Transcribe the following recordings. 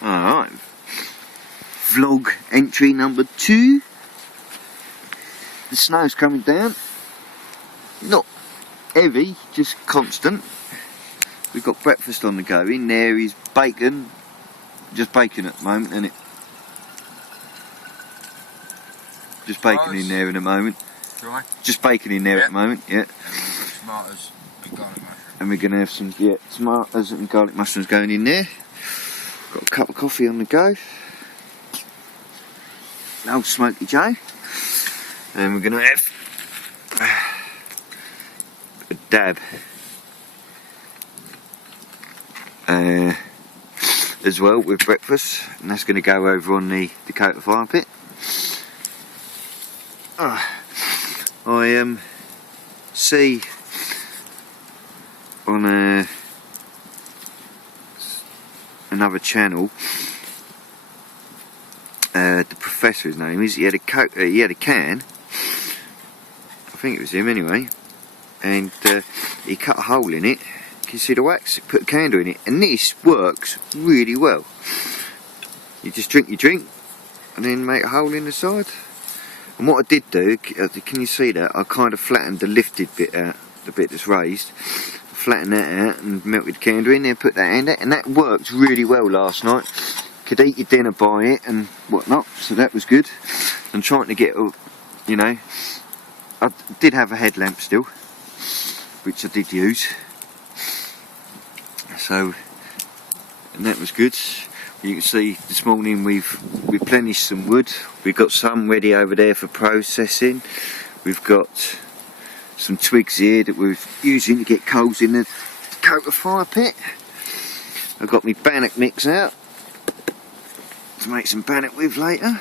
Alright, vlog entry number 2. The snow's coming down, not heavy, just constant. We've got breakfast on the go. In there is bacon, just bacon at the moment, isn't it? Just bacon in there in a moment. Dry? Just bacon in there at the moment, yeah. Tomatoes and garlic mushrooms. And we're going to have some tomatoes and garlic mushrooms going in there. Got a cup of coffee on the go. An old Smoky Joe. And we're going to have a dab as well with breakfast. And that's going to go over on the Dakota fire pit. I see on another channel, the professor, his name is, he had a can, I think it was him anyway, and he cut a hole in it. You can see the wax, put a candle in it, and this works really well. You just drink your drink and then make a hole in the side. And what I did do, can you see that? I kind of flattened the lifted bit out, the bit that's raised. Flattened that out and melted the candle in there, put that in there, and that worked really well last night. Could eat your dinner by it and whatnot, so that was good. I'm trying to get, you know, I did have a headlamp still, which I did use. So, and that was good. You can see this morning we've replenished some wood. We've got some ready over there for processing. We've got some twigs here that we're using to get coals in the Dakota fire pit. I've got my bannock mix out to make some bannock with later.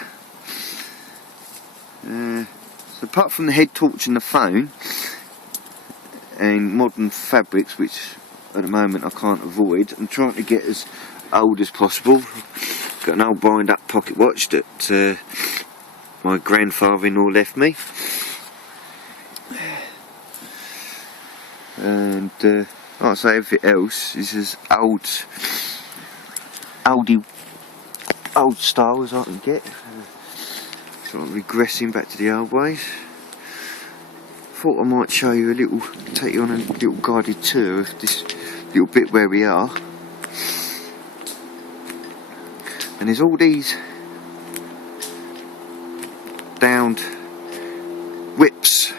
So apart from the head torch and the phone and modern fabrics, which at the moment I can't avoid, I'm trying to get as old as possible. Got an old bind up pocket watch that my grandfather-in-law left me, and like I say, everything else is as old style as I can get. Sort of regressing back to the old ways. Thought I might show you take you on a little guided tour of this little bit where we are. And there's all these downed whips.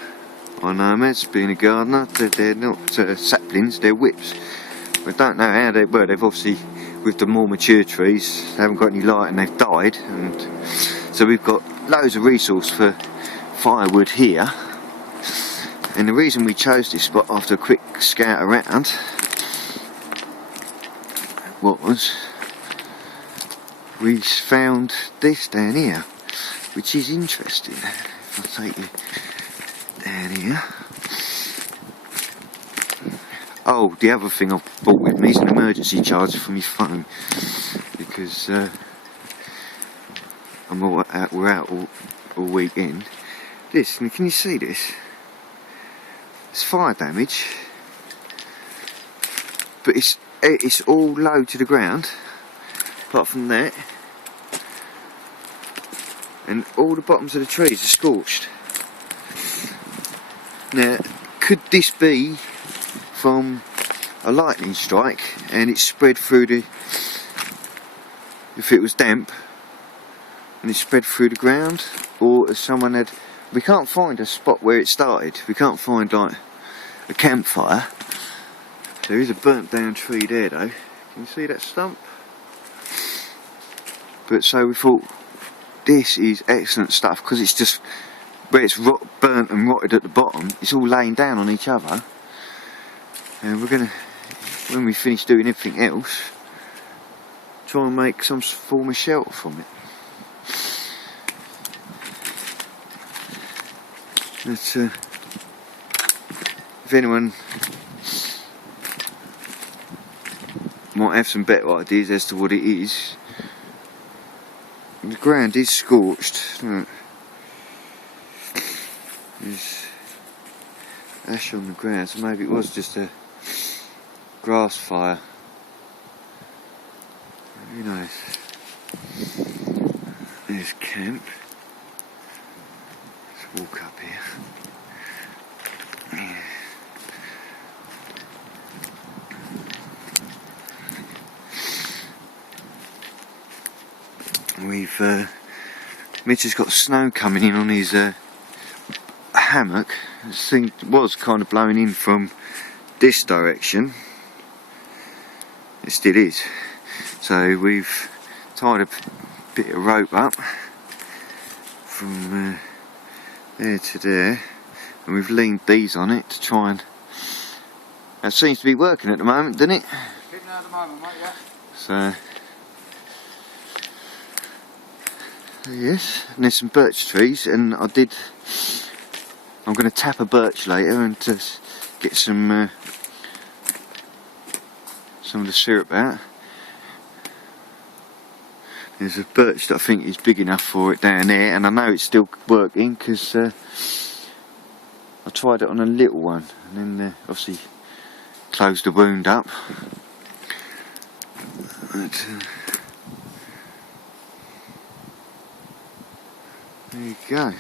I know them as being a gardener, they're not saplings, they're whips. I don't know how they were. They've obviously, with the more mature trees, they haven't got any light and they've died. And so we've got loads of resource for firewood here. And the reason we chose this spot after a quick scout around was we found this down here, which is interesting. If I take you down here. Oh, the other thing I've brought with me is an emergency charger for my phone, because we're out all weekend. This, can you see this? It's fire damage, but it's all low to the ground. Apart from that, and all the bottoms of the trees are scorched. Now, could this be from a lightning strike and it spread through if it was damp and it spread through the ground, or if someone had, we can't find a spot where it started, we can't find like a campfire. There is a burnt down tree there though, can you see that stump? But so we thought, this is excellent stuff, because it's just where it's burnt and rotted at the bottom, it's all laying down on each other. And we're gonna, when we finish doing everything else, try and make some form of shelter from it. But, if anyone might have some better ideas as to what it is. The ground is scorched. There's ash on the ground, so maybe it was just a grass fire. Who knows? There's camp. Let's walk up here. Yeah. Mitch has got snow coming in on his hammock. This thing was kind of blowing in from this direction. It still is. So we've tied a bit of rope up from there to there, and we've leaned these on it to try and. That seems to be working at the moment, doesn't it? Getting out at the moment, mate, yeah. So. Yes, and there's some birch trees, and I'm going to tap a birch later and to get some of the syrup out. There's a birch that I think is big enough for it down there, and I know it's still working because I tried it on a little one, and then obviously closed the wound up. But, there you go.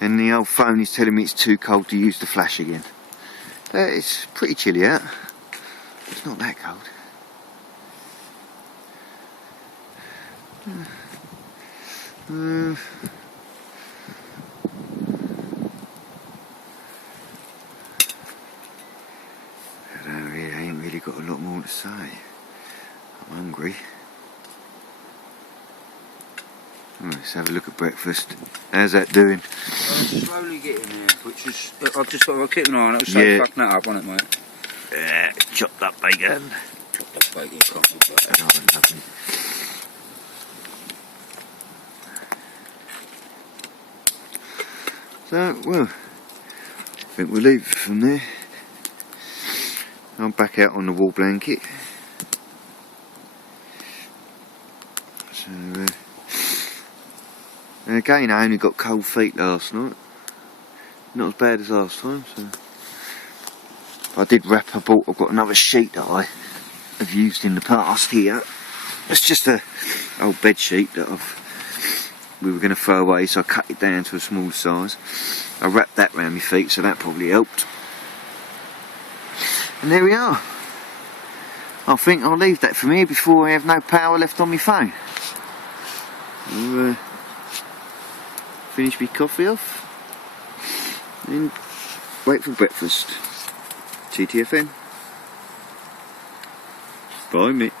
And the old phone is telling me it's too cold to use the flash again. It's pretty chilly out. It's not that cold. I ain't really got a lot more to say. I'm hungry. Let's have a look at breakfast. How's that doing? I'm slowly getting there, which is. I've just got to keep an eye on it. It's so fucking that up on it, mate. Yeah, chopped up bacon. Chopped up bacon, can't be better. Oh, lovely. So, well, I think we'll leave it from there. I'm back out on the wall blanket. So, and again, I only got cold feet last night. Not as bad as last time, so. I did wrap I've got another sheet that I have used in the past here. It's just a old bed sheet that we were going to throw away, so I cut it down to a small size. I wrapped that around my feet, so that probably helped. And there we are. I think I'll leave that from here before I have no power left on my phone. I'll finish my coffee off and wait for breakfast. TTFN. Bye, mate.